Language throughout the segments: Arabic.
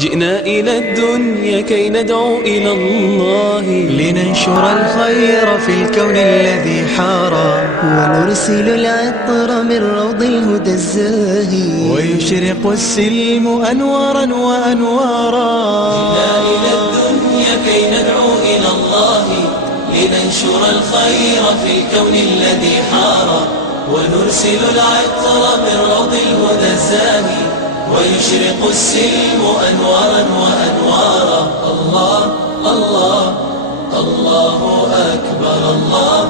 جئنا إلى الدنيا كي ندعو إلى الله، لننشر الخير في الكون الذي حارى، ونرسل العطر من روض الهدى الزاهي، ويشرق السلم أنوارا وأنوارا. جئنا إلى الدنيا كي ندعو إلى الله، لننشر الخير في الكون الذي حارى، ونرسل العطر من روض الهدى الزاهي، ويشرق السلم أنوارا وأنوارا. الله الله الله أكبر، الله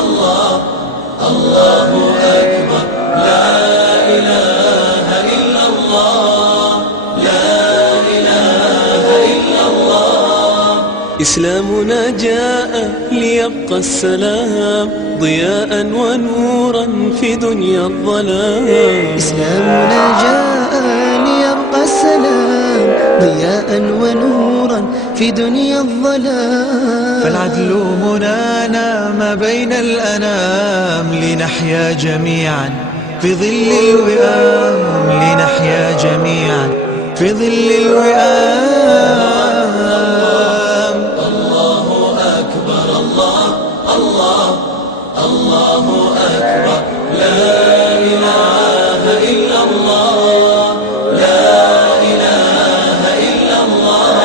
الله الله أكبر، لا إله إلا الله، لا إله إلا الله. إسلامنا جاء ليبقى السلام ضياء ونورا في دنيا الظلام. إسلامنا جاء ليبقى السلام ضياء ونورا في دنيا الظلام. فالعدل منانا ما بين الأنام، لنحيا جميعا في ظل الوئام، لنحيا جميعا في ظل الوئام. الله أكبر، الله الله الله أكبر، لا إله إلا الله، لا إله إلا الله.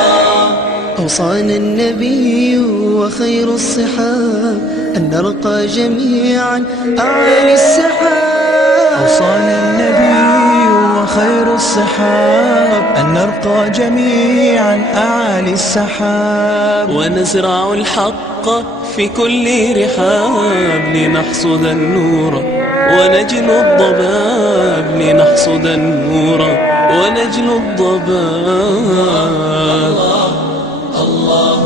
أوصانا النبي وخير الصحاب أن نرقى جميعا أعالي السحاب. أوصانا النبي وخير السحاب أن نرقى جميعا أعالي السحاب، ونزرع الحق في كل رحاب، لنحصد النور ونجل الضباب، لنحصد النور ونجل الضباب. الله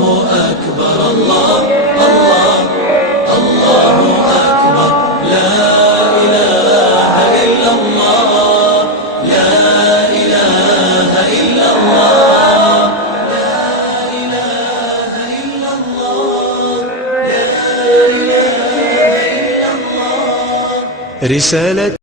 أكبر، الله الله الله أكبر، لا إله إلا الله، لا إله إلا الله، لا إله إلا الله، لا إله إلا الله. رسالة